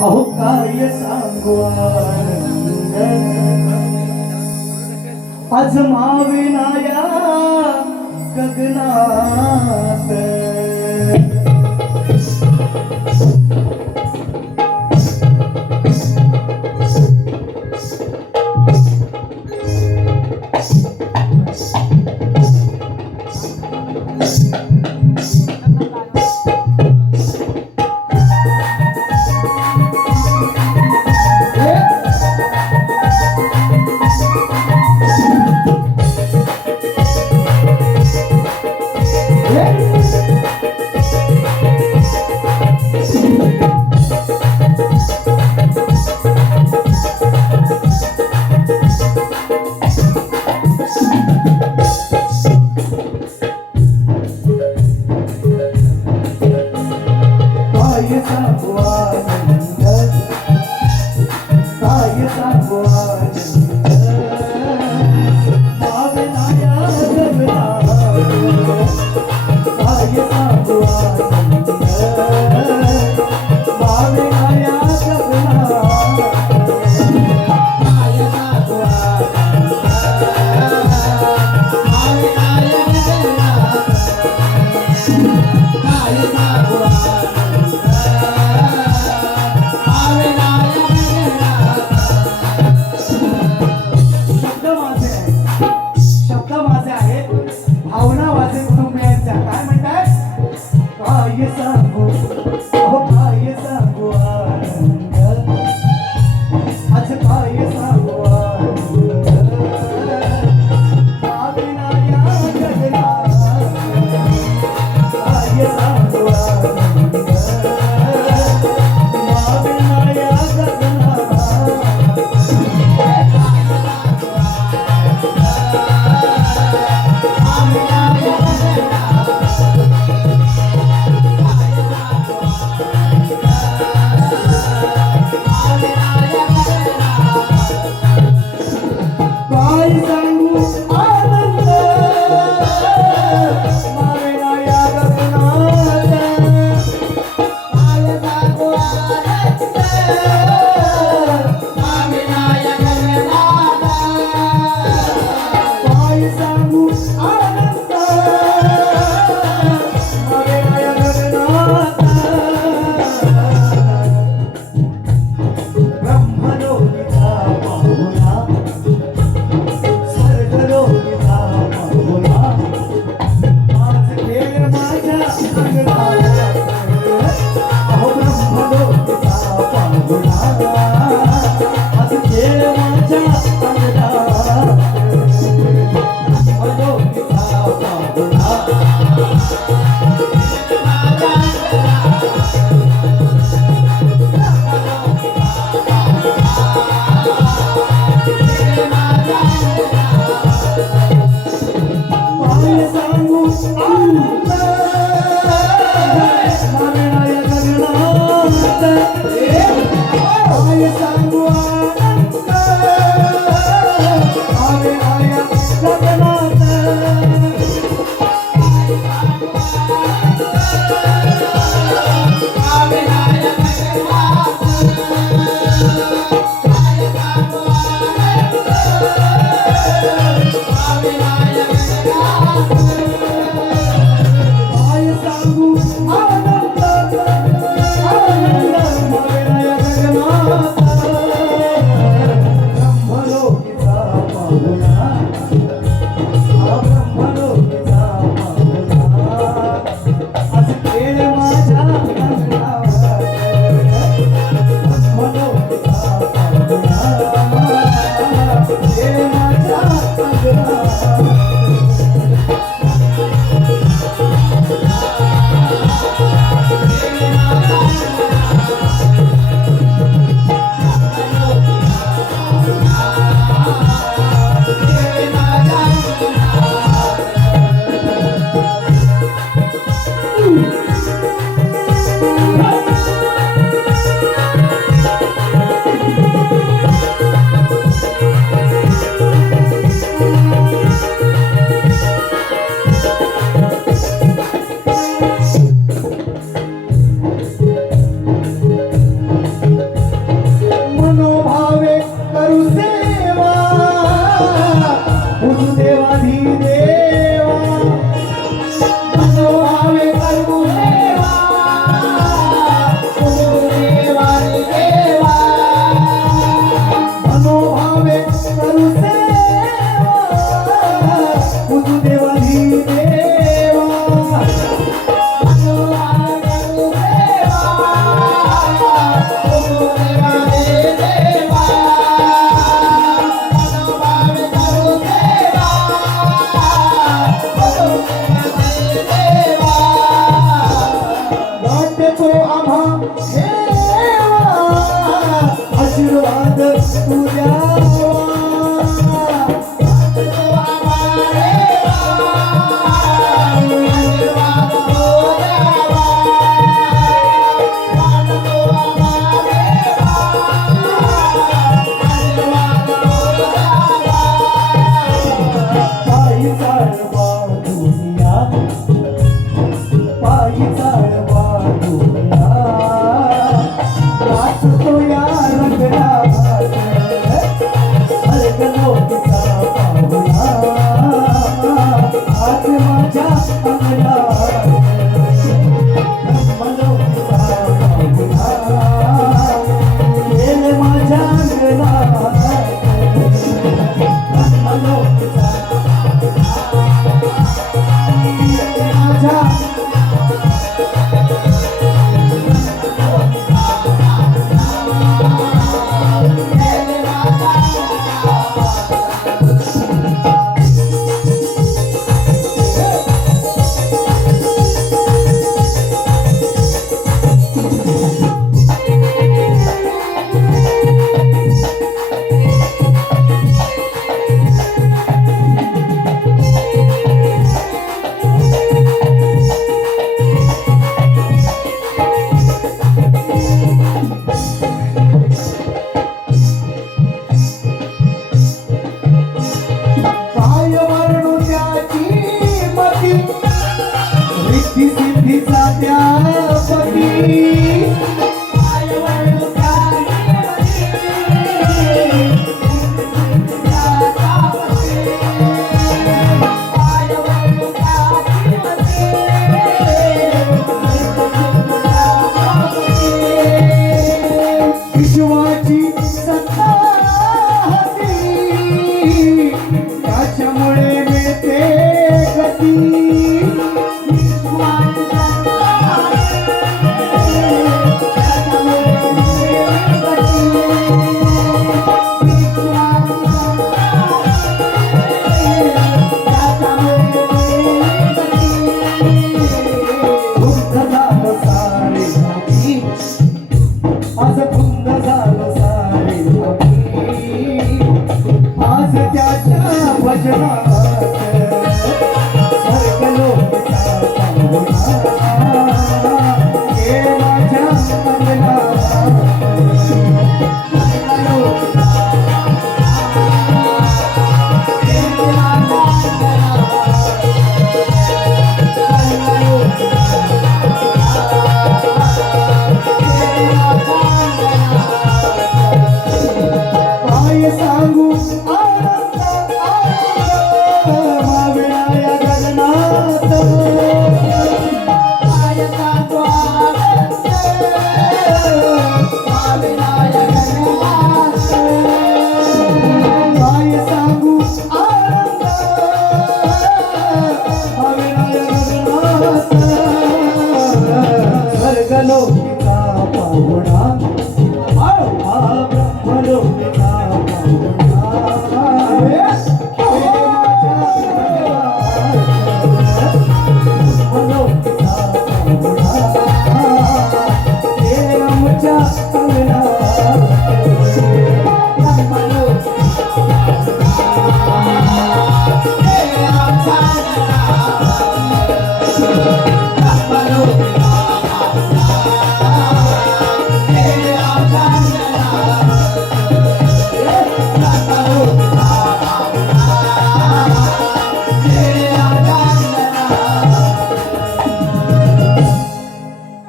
अहो काय सांगू आनंद आज माविनाया गगनात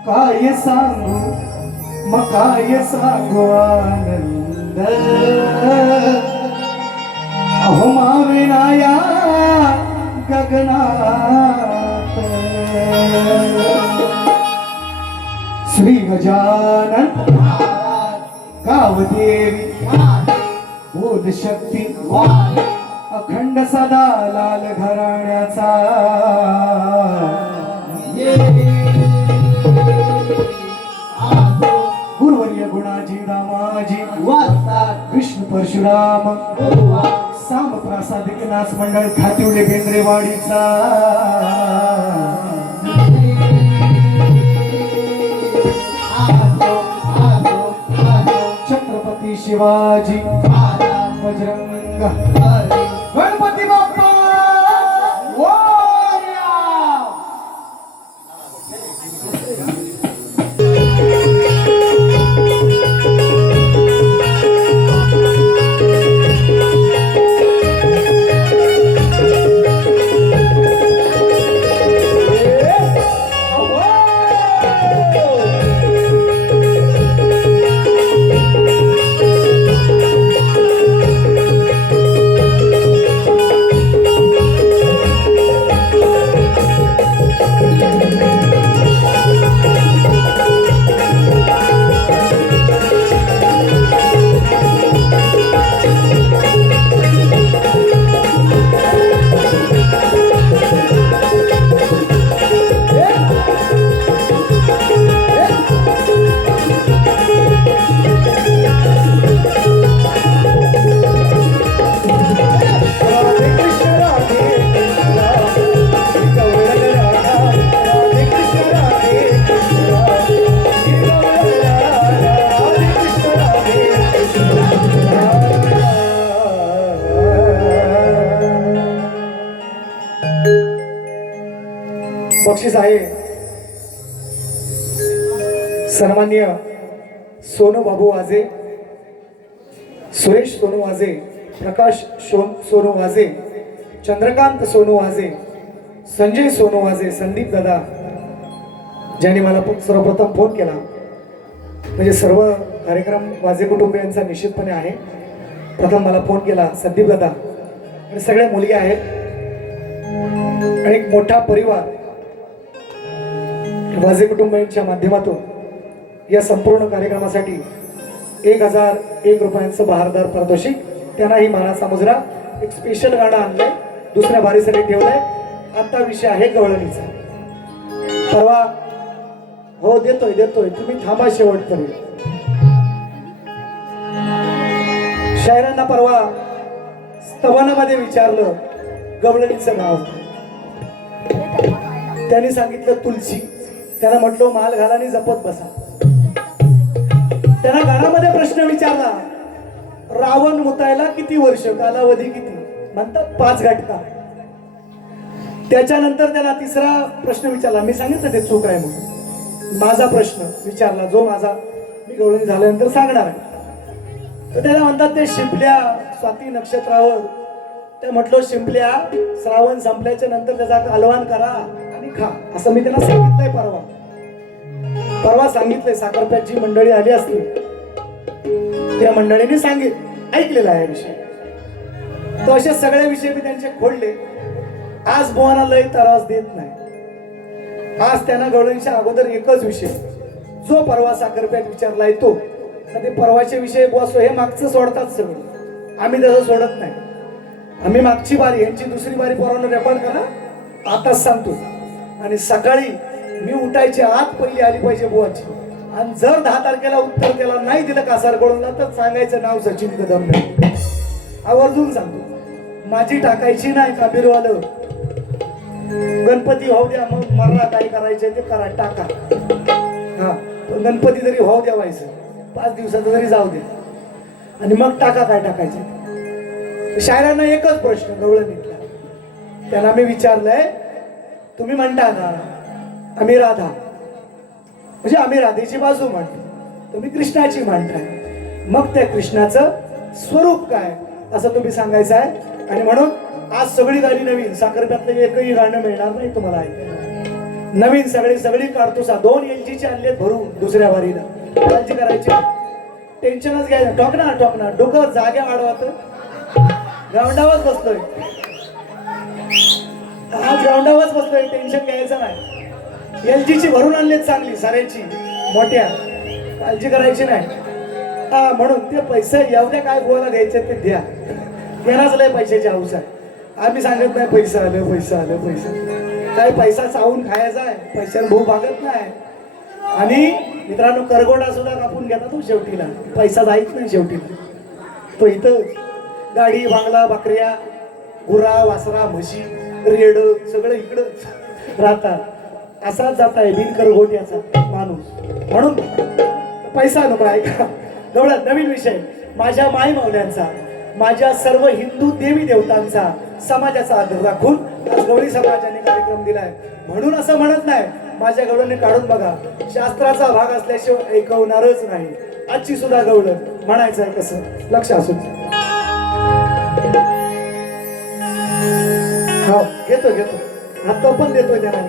काय सांगू मग काय सांगू आनंद अहो माविनाया गगनात श्री गजानन गावदेवी बोध शक्ती अखंड सदा लाल घराण्याचा गुरुवर्य गुणाजी दामाजी विष्णू परशुराम साम प्रासादिक नाच मंडळ खातिवले बेंद्रेवाडीचा छत्रपती शिवाजी बजरंग गणपती बाप्पा बक्षीस आहे सन्माननीय सोनू बाबू वाजे, सुरेश सोनू वाजे, प्रकाश सोनू वाजे, चंद्रकांत सोनू वाजे, संजय सोनू वाजे, संदीप दादा ज्यांनी मला सर्वप्रथम फोन केला. म्हणजे सर्व कार्यक्रम वाजे कुटुंबियांचा निश्चितपणे आहे. प्रथम मला फोन केला संदीप दादा आणि सगळ्या मुली आहेत आणि एक मोठा परिवार वाजे कुटुंबियांच्या माध्यमातून या संपूर्ण कार्यक्रमासाठी 1001 रुपयांचं बहारदार पारितोषिक, त्यांनाही मानाचा मुजरा, एक स्पेशल गाणं आणलंय, दुसऱ्या बारीसाठी ठेवलंय. आता विषय आहे गवळणीचा. परवा हो देतोय तुम्ही थांबा शेवटपर्यंत. शायरांना परवा स्तवनामध्ये विचारलं गवळणीचं नाव, त्यांनी सांगितलं तुलसी. त्यांना म्हटलं माल घाला आणि जपत बसा. त्यांना गाण्यामध्ये प्रश्न विचारला, रावण मुतायला किती वर्ष, कालावधी किती? म्हणतात 5 घटका. त्याच्यानंतर त्याला तिसरा प्रश्न विचारला. मी सांगितलं ते चूक आहे म्हणून. माझा प्रश्न विचारला जो माझा मी गवळणी झाल्यानंतर सांगणार आहे. तर त्याला म्हणतात ते शिंपल्या स्वाती नक्षत्रावर. ते म्हटलं शिंपल्या श्रावण संपल्याच्या नंतर त्याचा कालवान करा आणि खा, असं मी त्याला सांगितलंय परवा सांगितलंय. साखरप्याची मंडळी आली असती, त्या मंडळीने ऐकलेला आहे विषय. तो असे सगळे विषय मी त्यांचे खोडले. आज बुवाना लय त्रास देत नाही. आज त्यांना गवळणीच्या अगोदर एकच विषय जो परवा साखरप्यात विचारलाय तो. ते परवाचे विषय बुवा हे मागचं सोडतात सगळं, आम्ही तसं सोडत नाही. आम्ही मागची बारी यांची दुसरी बारी पोरांना रेकॉर्ड करा आताच सांगतो. आणि सकाळी मी उठायची आत पहिली आली पाहिजे बुवाची. आणि जर 10 तारखेला उत्तर त्याला नाही दिलं कासारकडून तर सांगायचं नाव सचिन कदम नाही. आवर्जून सांगतो, माझी टाकायची नाही काबीरवालं. गणपती होऊ द्या, मग मला काय करायचं ते करा, टाका. हा, गणपती तरी होऊ द्या व्हायचं, 5 दिवसाचं तरी जाऊ द्या, आणि मग टाका काय टाकायचं. शायरांना एकच प्रश्न गवळणीतला त्यांना मी विचारलंय, तुम्ही म्हणता ना आम्ही राधा, म्हणजे आम्ही राधेची बाजू म्हणतो, तुम्ही कृष्णाची म्हणताय, मग त्या कृष्णाचं स्वरूप काय असं तुम्ही सांगायचं आहे. आणि म्हणून आज सगळी गाणी नवीन, साखरप्यातलं एकही गाणं मिळणार नाही तुम्हाला ऐकायला. नवीन सगळी काढतो. 2 LG आणलेत भरून दुसऱ्या वारीला. काळजी करायची, टेन्शनच घ्यायचं. टोकना डोकं जाग्या वाढवत ग्राउंडावरच बसलोय. आज ग्राउंडावरच बसलोय, टेन्शन घ्यायचं नाही. LG भरून आणलेत चांगली साऱ्याची मोठ्या, काळजी करायची नाही. हा, म्हणून ते पैसे एवढ्या काय गोळा द्यायचे ते द्या. देणाच लय पैशाची हौस आहे. आम्ही सांगत नाही पैसा आलं. काय पैसा चावून खायचा आहे, पैशाला भाऊ भागत नाही. आणि मित्रांनो, करगोडा सुद्धा कापून घेतात तो शेवटीला, पैसा जायच नाही शेवटीला. तो इथं गाडी बांगला बकऱ्या गुरा वासरा म्हशी रेड सगळं इकडं राहतात. असाच जात आहे बिनकरगोट्याचा माणूस. म्हणून पैसा नको. ऐका गवळण नवीन विषय, माझ्या माई माऊल्यांचा, माझ्या सर्व हिंदू देवी देवतांचा, समाजाचा आदर राखून आज गवळी समाजाने कार्यक्रम दिलाय. म्हणून असं म्हणत नाही, माझ्या गवळणी काढून बघा, शास्त्राचा भाग असल्याशिवाय ऐकवणारच नाही. आजची सुद्धा गवळण म्हणायचं आहे कसं, लक्ष असू. हा, घेतो आता पण देतोय त्यांना.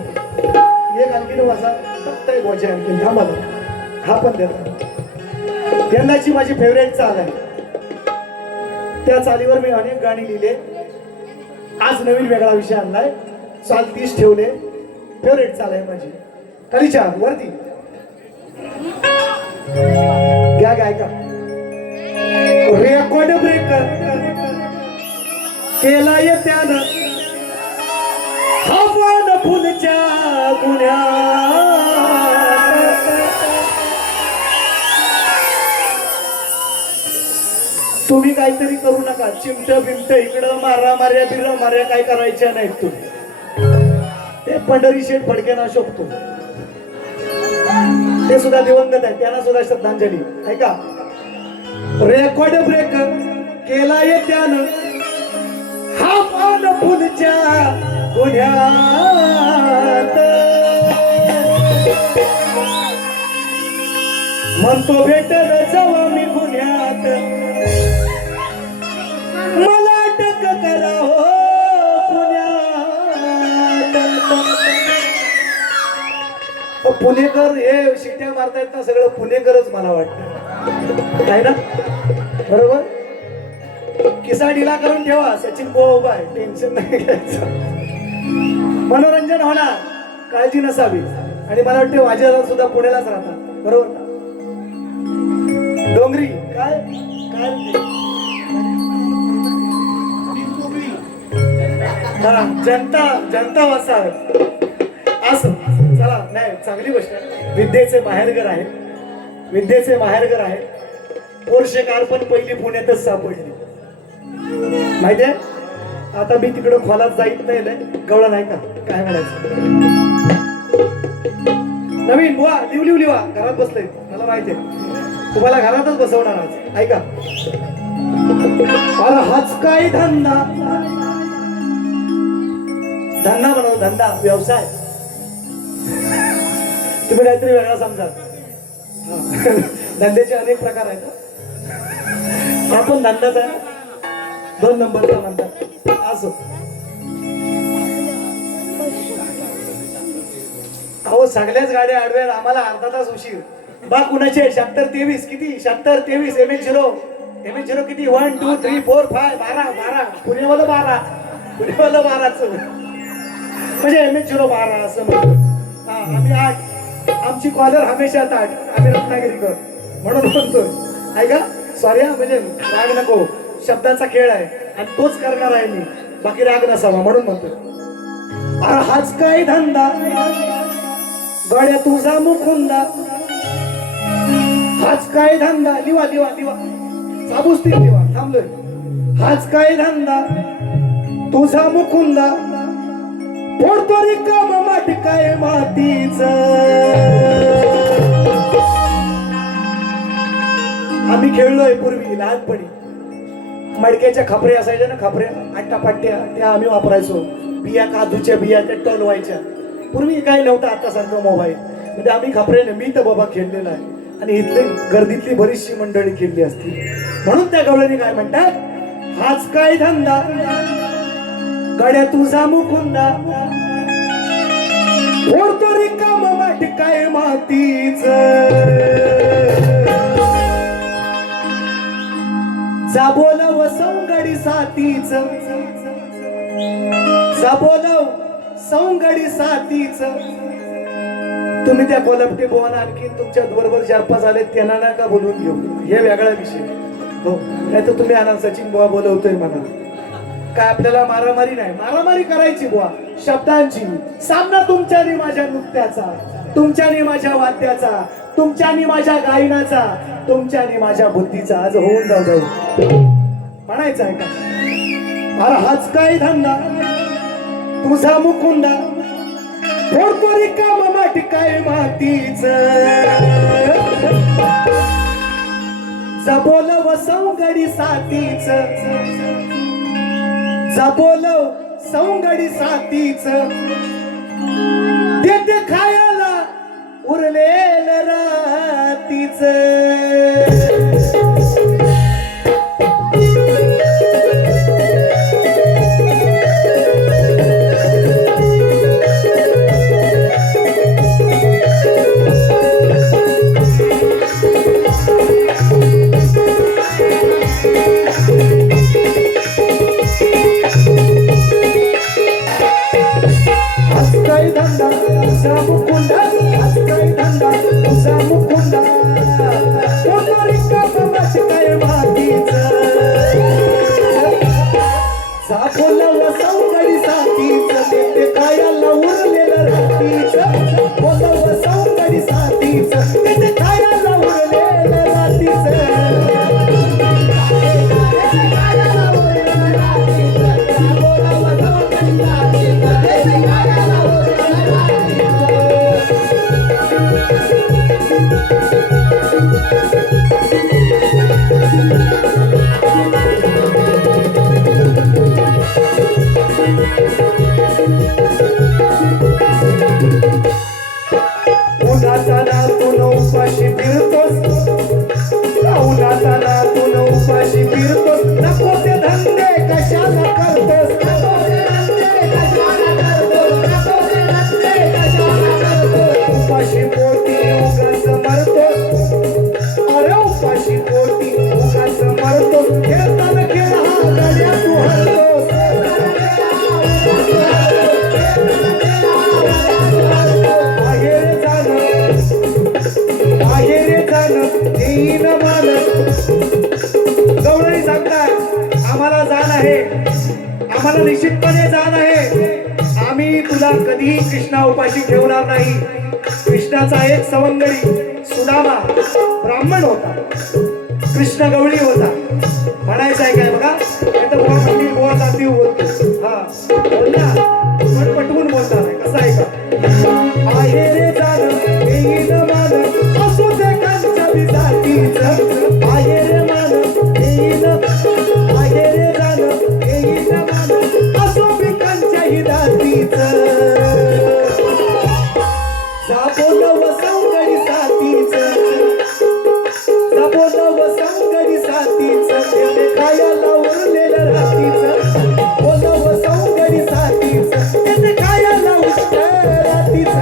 एक आणखीन वासा फक्त बोचे आणखीन थांबा, हा पण देतो. यंदाची माझी फेवरेट चाल आहे. त्या चालीवर मी अनेक गाणी लिहिले. आज नवीन वेगळा विषय आणलाय. चाल 30 ठेवले. फेवरेट चाल आहे माझी. कलीच्या वरती घ्या ऐका. रेकॉर्ड ब्रेक केला त्यानं हवान फुलच्या गुन्ह्या. तुम्ही काहीतरी करू नका. चिमट बिमट इकडं मार्या काय करायच्या नाहीत तुम्ही. ते पंढरी शेठ फडकेना शोभतो, ते सुद्धा दिवंगत आहे, त्यांना सुद्धा श्रद्धांजली. ऐका, रेकॉर्ड ब्रेक केला त्यानं हा पान फुलच्या गुन्ह्यात. म्हणतो भेटल जावा मी गुन्ह्यात, मला अटक करा हो पुण्यात. पुणेकर हे शिट्या मारतायत ना, सगळं पुणेकरच मला वाटतं आहे ना, बरोबर. किस्सा ढिला करून ठेवा, सचिन बुवा उभा आहे, टेन्शन नाही घ्यायचं. मनोरंजन होणार, काळजी नसावी. आणि मला वाटतं वाजेला सुद्धा पुण्यालाच राहतात, बरोबर ना. डोंगरी काय हा, जनता वसाहत असं. चला, नाही चांगली गोष्ट आहे. विद्येचे माहेरघर आहे. पोर्शेकार पण पहिली पुण्यातच सापडली, माहितीये. आता मी तिकडं खोलात जाईत नाही, गवळण नाही का काय म्हणायचं. नवीन बुवा लिवा घरात बसले, मला माहितीये तुम्हाला घरातच बसवणार आज. ऐका, अरे हाच काय धंदा धंदा बनवतो, धंदा व्यवसाय. तुम्ही काहीतरी वेगळा समजा. धंद्याचे अनेक प्रकार आहेत. हा पण धंदाच आहे, 2 नंबरचा म्हणतात असं. अहो सगळ्याच गाड्या आडव्या, आम्हाला अर्धा तास उशीर. बा कुणाचे 7623 किती 7623 MH0 किती 1 2 3 4 5 12 पुणेवालं 12 पुणेवालं 12च म्हणजे MH0 12 असं म्हणतो. आम्ही 8, आमची कॉलर हमेशा 8, आम्ही रत्नागिरीकर म्हणून म्हणतोय. ऐका सॉरी म्हणजे राग नको, शब्दाचा खेळ आहे आणि तोच करणार आहे मी, बाकी राग नसावा म्हणून म्हणतोय. अरे हाच काय धंदा गड्या तुझा मुकुंदा, हाच काय धंदा. दिवा दिवा दिवा चाबूस ती दिवा थांबलोय. हाच काय धंदा तुझा मुकुंदा, फोडतो रिकाम माठ काय मातीच. आम्ही खेळलोय पूर्वी लहानपणी, मडक्याच्या खापरे असायच्या ना, खापऱ्या आट्टापाट्ट्या त्या आम्ही वापरायचो. बिया काजूच्या बिया त्या टोलवायच्या. पूर्वी काही नव्हतं आता सारखं मोबाईल, म्हणजे आम्ही खापऱ्याने मी तर बाबा खेळलेला आहे आणि इथले गर्दीतली बरीचशी मंडळी खेळली असती. म्हणून त्या गवळणी काय म्हणतात, हाच काय धंदा गड्या तुझा मुकुंदा, फोडतो रिकाम माठ काय मातीच. जा बोलव सौंगडी साथीच, जा बोलव सौंगडी साथीच. तुम्ही त्या कोलपटे बोला आणखी तुमच्या बरोबर 4-5 आले त्यांना नका बोलून घेऊ, हे वेगळा विषय. हो नाही तर तुम्ही आनंद सचिन बुवा बोलवतोय म्हणा. काय आपल्याला मारामारी नाही, मारामारी करायची बुवा शब्दांची. सामना तुमच्यानी माझ्या नृत्याचा, तुमच्यानी माझ्या वाद्याचा, तुमच्यानी माझ्या गायनाचा, तुमच्यानी माझ्या बुद्धीचा आज होऊन जाऊ म्हणायचं आहे का. अरे हाच काय धंदा तुझा मुकुंदा, फोडतो रिकाम माठ काय मातीच. जा बोलव सौंगडी साथीच, जा बोलव सौंगडी साथीच. देते खायला उरलेल रातीच. आम्हाला जाण आहे, आम्हाला निश्चितपणे जाण आहे. आम्ही तुला कधीही कृष्णा उपाशी ठेवणार नाही. कृष्णाचा एक सवंगडी सुदामा ब्राह्मण होता, कृष्ण गवळी होता. म्हणायचं आहे काय बघा, आता बुवा म्हणतील बुवा जाती बोलतो. हा बोल ना, पण पटवून बोलता नाही. कसं आहे का, आहे रे जाण येईन मान असो ते कांच्या जातीच. आहे रे मान येईन, आहे रे जाण येईन मान असो पिकांच्याही जातीच. बोलव सौंदर्य साथीच ते खायला उरलेलं रातीच बोलव सौंदर्य साथीच ते खायला उरलेलं रातीच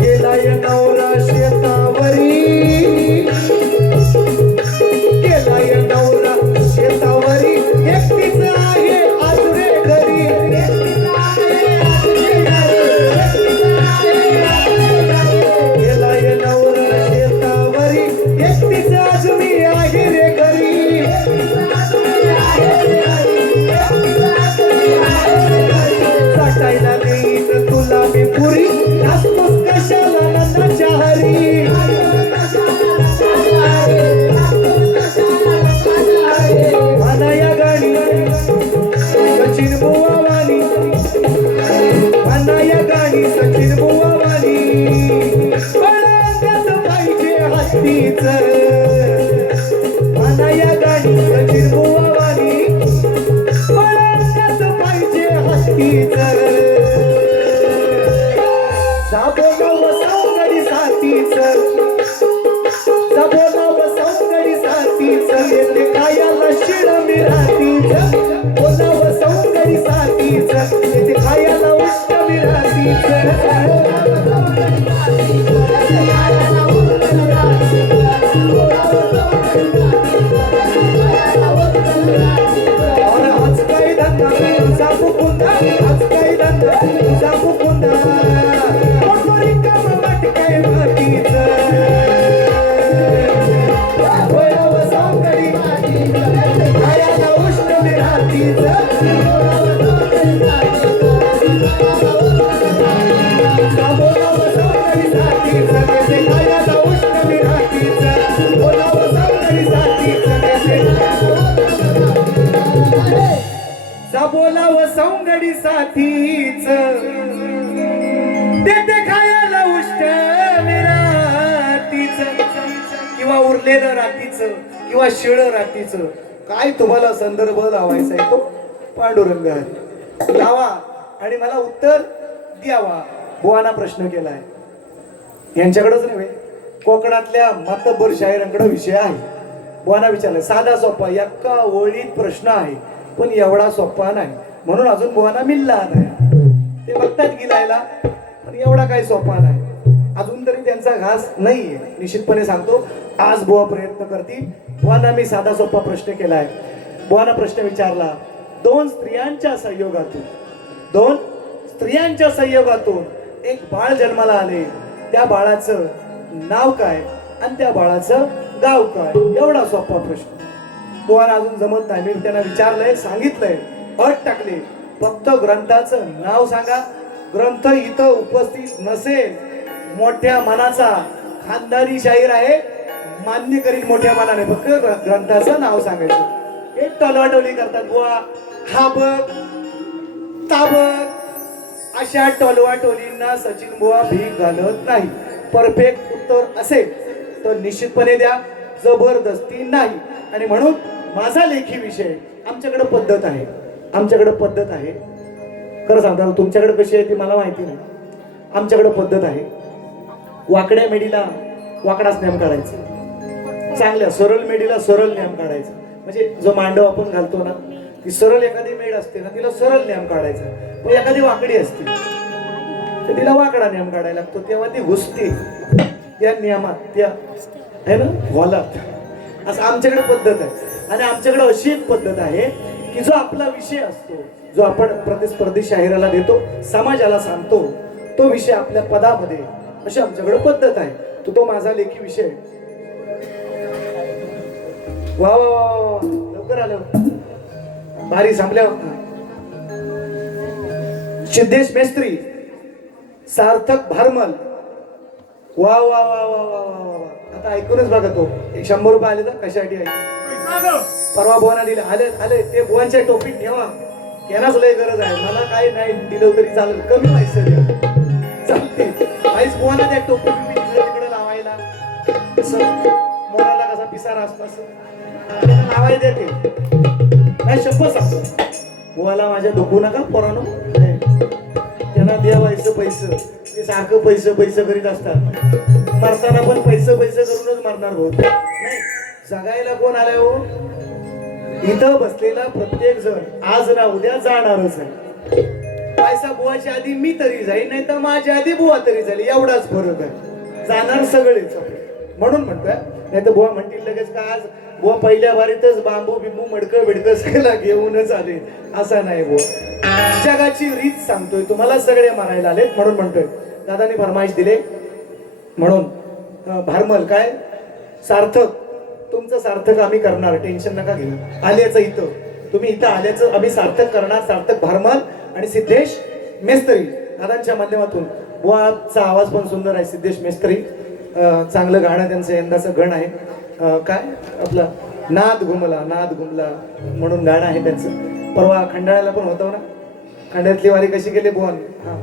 गेलाय नवरा शेतावरी गेलाय नवरा शेतावरी एकटीच आहे आजुरे घरी गेलाय नवरा शेतावरी एकटीच अजूनही आहे रे घरी साठायला देईन तुला मी पुरी असतोस कशाला नंदाच्या हरी म्हणा या गाणी सचिन बुवावानी म्हणा या गाणी सचिन बुवावानी पळत पाहिजे हत्तीच म्हणा या गाणी सचिन बुवावानी पळत पाहिजे हत्तीच बोलाव सौंदर्य साथीच बोलाव सौंदर्य साथीच येते खायला शिळ मिरातीच बोलाव सौंदर्य साथीच येते खायला उष्ट मिरातीच आज काय धंदा तुझा मुकुंदा आज काय धंदा तुझा मुकुंदा बोलाव सौंदर्य साथीच देते खायला उष्ट रातीच किंवा उरलेलं रातीच किंवा शिळ रातीच काय तुम्हाला संदर्भ लावायचा आहे तो पांडुरंग लावा आणि मला उत्तर द्यावा. बुवाना प्रश्न केलाय यांच्याकडेच नव्हे कोकणातल्या मातब्बर शाहिरांकडे विषय आहे. बुवाना विचारलं साधा सोपा एका ओळीत प्रश्न आहे पण एवढा सोपा नाही म्हणून अजून बुवाना मिळला नाही. ते बघतात गिलायला पण एवढा काही सोपा नाही अजून तरी त्यांचा घास नाहीये. निश्चितपणे सांगतो आज बुवा प्रयत्न करतील. बुवाना मी साधा सोपा प्रश्न केलाय. बुवाना प्रश्न विचारला दोन स्त्रियांच्या संयोगातून एक बाळ जन्माला आले त्या बाळाचं नाव काय आणि त्या बाळाचं गाव काय एवढा सोपा प्रश्न. बुवाना अजून जमत नाही. मी त्यांना विचारलंय सांगितलंय अट टाकली फक्त ग्रंथाचं नाव सांगा. ग्रंथ इथं उपस्थित नसेल मोठ्या मनाचा खानदारी शाहीर आहे मान्य करीत मोठ्या मनाने फक्त ग्रंथाचं नाव सांगायचं. एक टोलवाटोली करतात बुवा हा बघ ता बघ अशा टोलवाटोलींना सचिन बुवा भीक घालत नाही. परफेक्ट उत्तर असेल तर निश्चितपणे द्या जबरदस्ती नाही. आणि म्हणून माझा लेखी विषय आमच्याकडे पद्धत आहे खरं सांगता तुमच्याकडे कशी आहे ती मला माहिती नाही. आमच्याकडे पद्धत आहे वाकड्या मेडीला वाकडाच नियम काढायचा चांगल्या सरळ मेडीला सरळ नियम काढायचा. म्हणजे जो मांडव आपण घालतो ना ती सरळ एखादी मेड असते ना तिला सरळ नियम काढायचा. पण एखादी वाकडी असते तर तिला वाकडा नियम काढायला लागतो तेव्हा ती घुसते त्या नियमात त्या आहे ना हॉलात. असं आमच्याकडे पद्धत आहे. आणि आमच्याकडे अशी एक पद्धत आहे की जो आपला विषय असतो जो आपण प्रतिस्पर्धी शाहिराला देतो समाजाला सांगतो तो विषय आपल्या पदामध्ये अशी आमच्याकडे पद्धत आहे. तो माझा लेखी विषय. वा वा वा लवकर आलो भारी थांबल्या. सिद्धेश मेस्त्री सार्थक भारमल वा वा वा वा वा वा वा आता ऐकूनच बघा तो 100 रुपये आले तर कशासाठी आहे परवा बुवाना दिले आले आले ते बुवांच्या टोपीत ठेवा त्यांनाच लय गरज आहे मला काही नाही दिलं तरी चालेल कमी पैसे द्या चालते आईच बुवाना त्या टोपी तिकडे लावायला कसं मोराला कसा पिसारा असतो असं लावायला देते नाही शप्प सांगतो बुवाला माझ्या दुखू नका पोरानो त्यांना द्यावायचं पैसे ते सारखं पैसे करीत असतात मरताना पण पैसे करूनच मरणार भाऊ नाही जगायला कोण आलाय हो इथं बसलेला प्रत्येक जण आज ना उद्या जाणारच आहे पैसा बुवाच्या आधी मी तरी जाईल नाही तर माझ्या आधी बुवा तरी जाईल एवढाच फरक आहे जाणार सगळेच म्हणून म्हणतोय नाही तर बुवा म्हणतील लगेच का आज बुवा पहिल्या बारीतच बांबू बिंबू मडकं बिडकं सगळं घेऊनच आले असा नाही बुवा जगाची रीत सांगतोय तुम्हाला सगळे मारायला आलेत म्हणून म्हणतोय दादाने फरमाईश दिले म्हणून भारमल काय सार्थक तुमचं सार्थक आम्ही करणार टेन्शन नका घेऊ आल्याचं इथं तुम्ही इथं आल्याचं आम्ही सार्थक करणार सार्थक भारमल आणि सिद्धेश मेस्त्री दादांच्या माध्यमातून बुवाचा आवाज पण सुंदर आहे सिद्धेश मेस्त्री चांगलं गाणं त्यांचं यंदाचं गण आहे काय आपला नाद घुमला म्हणून गाणं आहे त्यांचं परवा खंडाळ्याला पण होतं ना खंड्यातली वारी कशी केली बुवान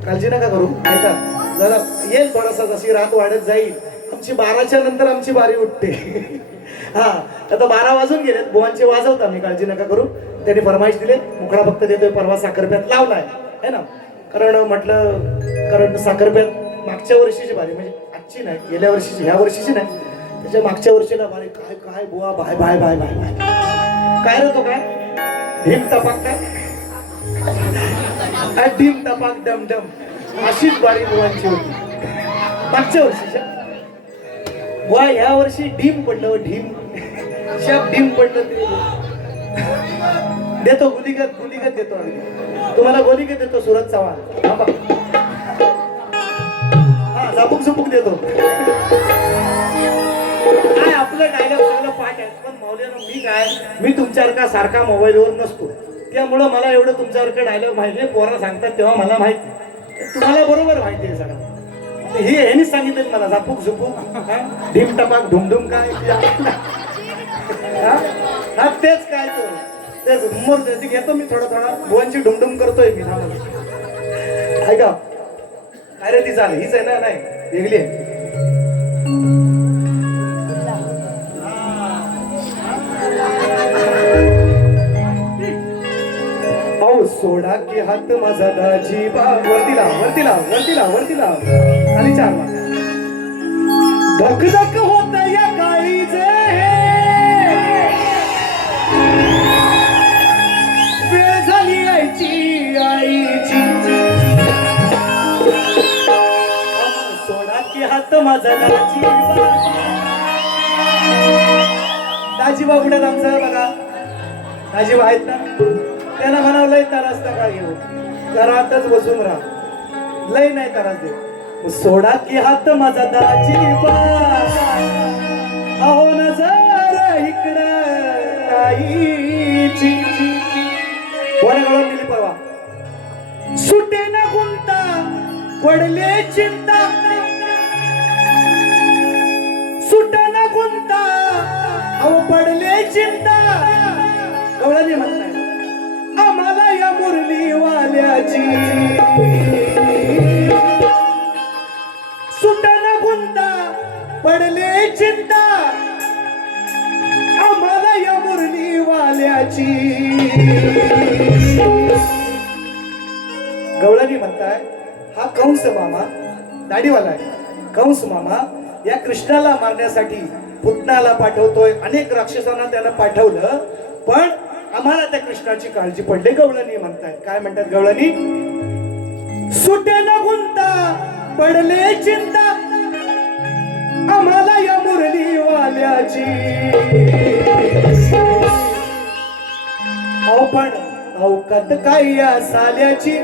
काळजी नका करू ऐका जरा येईल थोडासा जशी रात वाढत जाईल आमची 12च्या नंतर आमची बारी उठते हा आता 12 वाजून गेलेत बुवांचे वाजवता मी काळजी नका करू त्यांनी फरमाईश दिले मुखडा फक्त देतोय परवा साखरप्यात लावलाय है ना कारण साखरप्यात मागच्या वर्षीची बारी म्हणजे आजची नाही गेल्या वर्षीची ह्या वर्षीची नाही त्याच्या मागच्या वर्षीला बारी काय काय बुवा bye bye bye bye bye काय रे तो काय भीम टपाक काय भीम टपाक डम डम अशीच बारी बुवांची होती मागच्या वर्षीच्या बुवा ह्या वर्षी ढीम पडलं ढीम शब ढीम पडलं तरी देतो गुलिगत देतो तुम्हाला गोलिगत देतो सुरत चव्हाण हा झापूक देतो काय आपलं डायलॉग सगळं पाठ आहे पण मौल्यानं मी तुमच्यासारखा सारखा मोबाईलवर नसतो त्यामुळं मला एवढं तुमच्यासारखं डायलॉग माहिती आहे पोरं सांगतात तेव्हा मला माहिती तुम्हाला बरोबर माहिती आहे सगळं हे ह्यांनीच सांगितलं मला झापूक ढीम टपाक ढुमढुम काय हा तेच काय तो तेच मोर घेतो मी थोडा बुवांची ढुमढुम करतोय मी ऐका काय रे ती चालेल हीच आहे ना नाही वेगळी आहे सोडा की हात माझा दाजी वरतीला खाली 4 धक होत या काळीचे वेळ झाली आईची सोडा की हात माझा दाजी बाबुड्यात आमचं बघा दाजी आहेत ना त्यांना म्हणावं लय त्रास नका घेऊ घरातच बसून राहा लय नाही त्रास दे सोडा की हात माझा दाजी अहो नजर इकडं ताईची वर गळून दिली परवा सुटे ना गुंता पडले चिंता सुटे ना गुंता अहो पडले चिंता गवळणी म्हणताय आम्हाला या मुरली वाल्याची सुटन गुंता पडले चिंता आम्हाला या मुरली वाल्याची गवळणी म्हणताय हा कंस मामा दाढीवाला आहे कंस मामा या कृष्णाला मारण्यासाठी पुतनाला पाठवतोय अनेक राक्षसांना त्याला पाठवलं पण आम्हाला त्या कृष्णाची काळजी पडली गवळणी म्हणतायत काय म्हणतात गवळणी सुटे न गुंता पडले चिंता आम्हाला या मुरली वाल्याची पण अवकात काय या साल्याची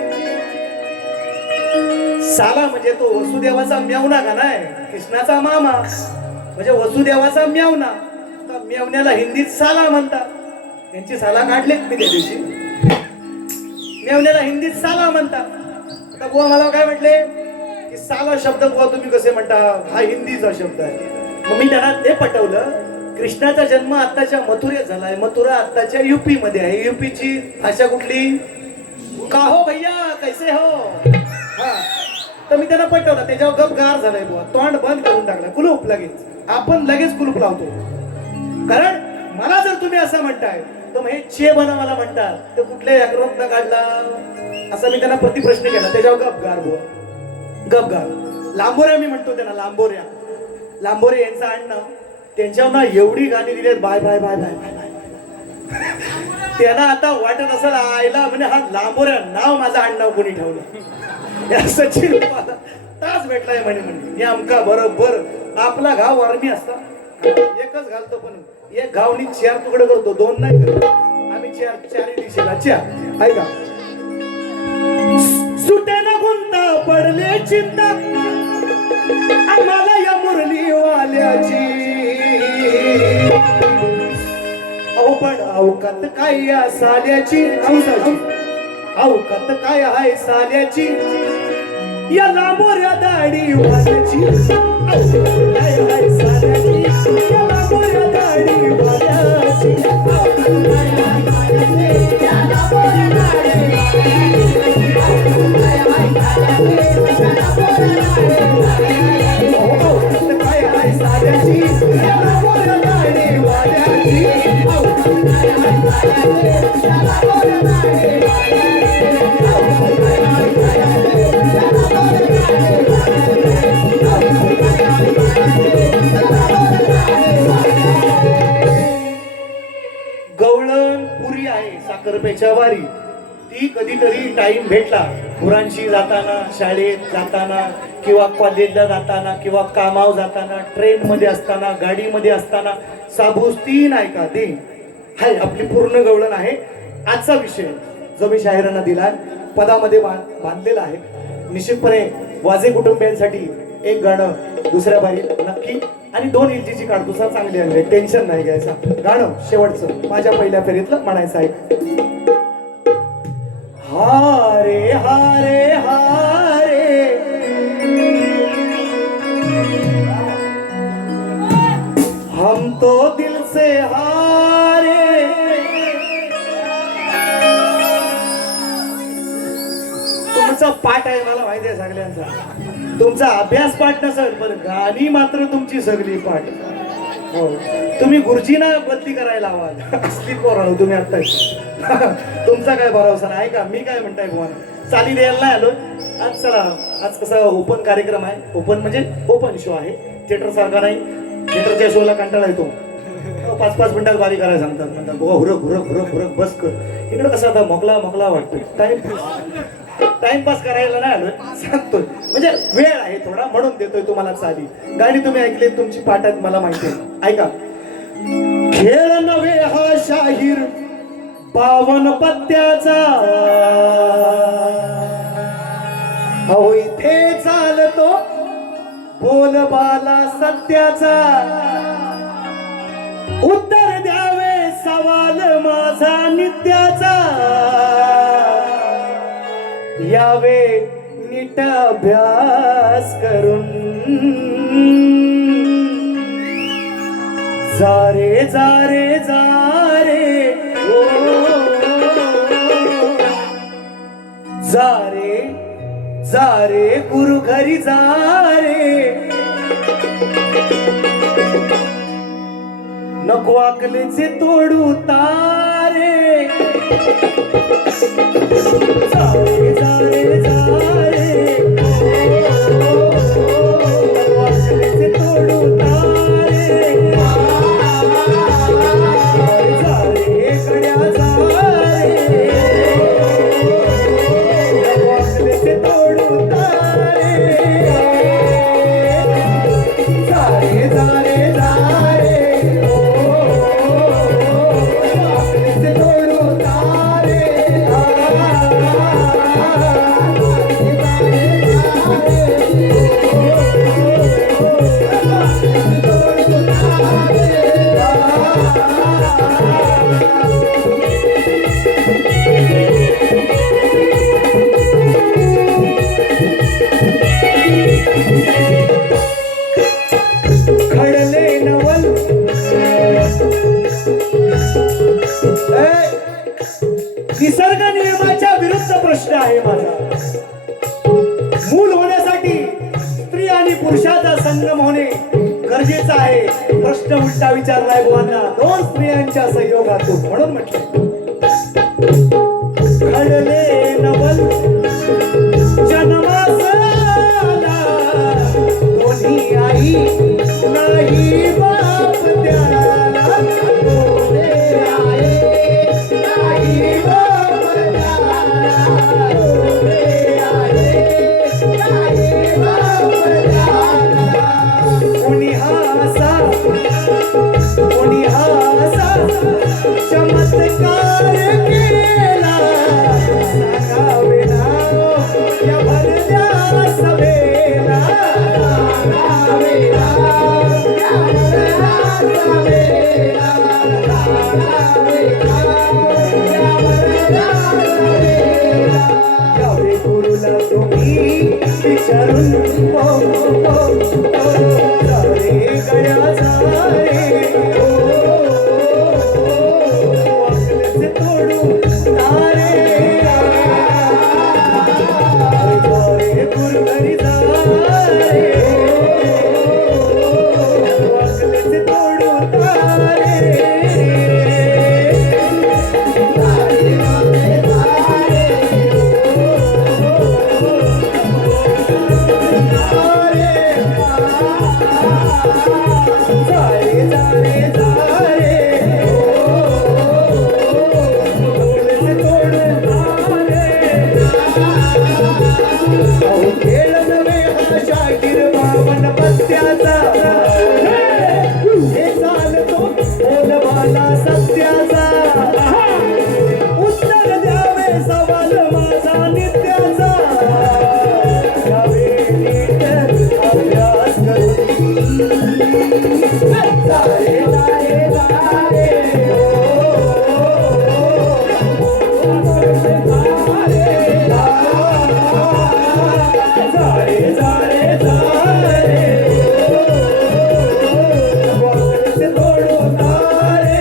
साला म्हणजे तो वसुदेवाचा म्यावना का नाही कृष्णाचा मामा म्हणजे वसुदेवाचा म्यावना म्यावण्याला हिंदीत साला म्हणतात त्यांची साला काढलीत मी त्या दिवशी मेवण्याला हिंदीत साला म्हणतात आता बुवा मला काय म्हटले की साला शब्द बुवा तुम्ही कसे म्हणता हा हिंदीचा शब्द आहे मग मी त्यांना ते पटवलं. कृष्णाचा जन्म आत्ताच्या मथुरेत झालाय. मथुरा आत्ताच्या युपी मध्ये आहे. युपीची भाषा कुठली? का हो भैया कैसे हो. हा, तर मी त्यांना पटवलं. त्याच्यावर गप गार झालाय बुवा. तोंड बंद करून टाकलं. कुलूप लगेच. आपण लगेच कुलूप लावतो. कारण मला जर तुम्ही असं म्हणताय तर मग हे चे बना मला म्हणतात तर कुठल्या व्याकरणात काढला असा मी त्यांना प्रतिप्रश्न केला. त्याच्यावर गप गार बुवा. गप गार. लांबोऱ्या मी म्हणतो त्यांना. लांबोऱ्या. लांबोरे यांचं आडनाव. त्यांच्यावर ना एवढी गाणी दिलीत. Bye bye bye bye bye bye. त्यांना आता वाटत असेल आईला म्हणजे हा लांबोऱ्या नाव माझं आडनाव कोणी ठेवलं. या सचिन तास भेटलाय म्हणे. म्हणजे आमका बरोबर आपला घाव वारमी असता. एकच घालतो पण एक घावनी 4 तुकडे करतो. 2 नाही करतो आम्ही. 4 दिशेला 4 ऐका. सुटे ना गुंता पडले चिंता आम्हाला या मुरली वाल्याची. अहो पण अवकात काय या साल्याची. अवकात काय आहे साल्याची या लांबोऱ्या दाढी वाल्याची. काय आहे साल्याची या लांबोऱ्या दाढी वाल्याची. काय आहे साल्याची या लांबोऱ्या दाढी वाल्याची. गवळण पुरी आहे साखरपेच्या वारी. ती कधीतरी टाइम भेटला गुरांशी जाताना, शाळेत जाताना किंवा कॉलेजला जाताना किंवा कामावर जाताना, ट्रेन मध्ये असताना, गाडीमध्ये असताना साबूस तीन ऐका ते हाय आपली पूर्ण गवळण आहे. आजचा विषय जो मी शाहिरांना दिलाय पदामध्ये बांधलेला आहे. निश्चितपणे वाजे कुटुंबियांसाठी एक गाणं दुसऱ्या बारी नक्की आणि 2 इंचीची काढतुसा चांगली आणली. टेन्शन नाही घ्यायचा. गाणं शेवटचं माझ्या पहिल्या फेरीतलं म्हणायचं आहे. हारे हारे हारे हम तो दिल से हारे. तुमचा पाठ आहे मला माहिती आहे सगळ्यांचा. तुमचा अभ्यास पाठ नसेल पण गाणी मात्र तुमची सगळी पाठ. हो तुम्ही गुरुजींना बदली करायला हवाल असली पोराळू तुम्ही आता. तुमचा काय भरोसा नाही का. मी काय म्हणताय बुवाना चाली द्यायला नाही आलो आज. चला आज कसा ओपन कार्यक्रम आहे. ओपन म्हणजे ओपन शो आहे. थिएटर सारखा नाही. थिएटरच्या शोला कंटाळा येतो. 5-5 मिनिटात बारी करायला सांगतात. म्हणतात बाबा हुरक हुरक हुरक हुरक बस कर. इकडे कसं आता मोकळा मोकळा वाटतोय. टाइमपास करायला नाही आलोय सांगतोय. म्हणजे वेळ आहे थोडा म्हणून देतोय तुम्हाला चाली. गाणी तुम्ही ऐकली तुमची पाठ आहेत मला माहिती आहे. ऐका. खेळ नव्हे हा शाहीर 52 पत्त्याचा. अहो इथे चालतो बोलबाला सत्याचा. उत्तर द्यावे सवाल माझा नित्याचा. यावे नीट अभ्यास करून. जारे जारे जारे ओ जारे जारे गुरु घरी जारे. नको अकलेचे तोडू तारे. जारे जारे जारे नको अकलेचे तोडू तारे. जारे गड्या जारे नको अकलेचे तोडू तारे. जारे जारे जारे तोडू तारे. निसर्ग नियमाच्या विरुद्ध प्रश्न आहे माझा. मूल होण्यासाठी स्त्री आणि पुरुषाचा संगम होणे गरजेचं आहे. प्रश्न उलटा विचारलाय बुवांना, दोन स्त्रियांच्या संयोगातून. म्हणून म्हटलं घडले नवल जन्मास आला, दोन्ही आई नाही बाप त्याला. दोन्ही आई नाही बाप त्याला. दोन्ही आई नाही बाप त्याला. कोणी हासा कोणी हासा चमत्कार केला, सांगावे नाव या भरल्या सभेला. सांगावे नाव या भरल्या सभेला. सांगावे नाव या भरल्या सभेला. यावे गुरुला तुम्ही विचारून जारे गळ्या जारे वाकलेचे तोडू तारे. जारे गुरुघरी जारे वाकलेचे तोडू तारे. सत्याचा उत्तर द्यावे सवाल माझा नित्याचा. यावे नीट अभ्यास करून जारे जारे जारे जारे जारे जारे वाकलेचे तोडू तारे.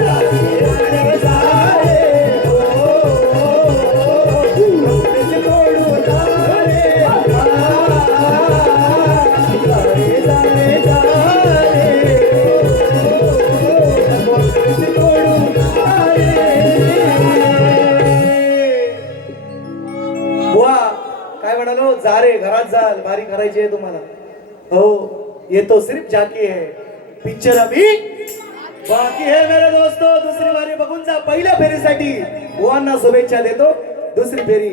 जारे जारे वाकलेचे तोडू तारे. जारे जारे जारे वाकलेचे तोडू तारे. बुवा काय म्हणालो, जारे घरात जाल, बारी करायची आहे तुम्हाला. हो ये तो सिर्फ झाकी है, पिक्चर अभी बाकी है मेरे दोस्तो. दुसरी बारी बघून जा. पहिल्या फेरीसाठी बुवांना शुभेच्छा देतो. दुसरी फेरी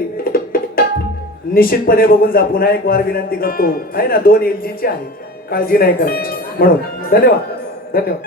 निश्चितपणे बघून जा. पुन्हा एक वार विनंती करतो आहे ना, 2 LG ची आहे, काळजी नाही करायची. म्हणून धन्यवाद धन्यवाद.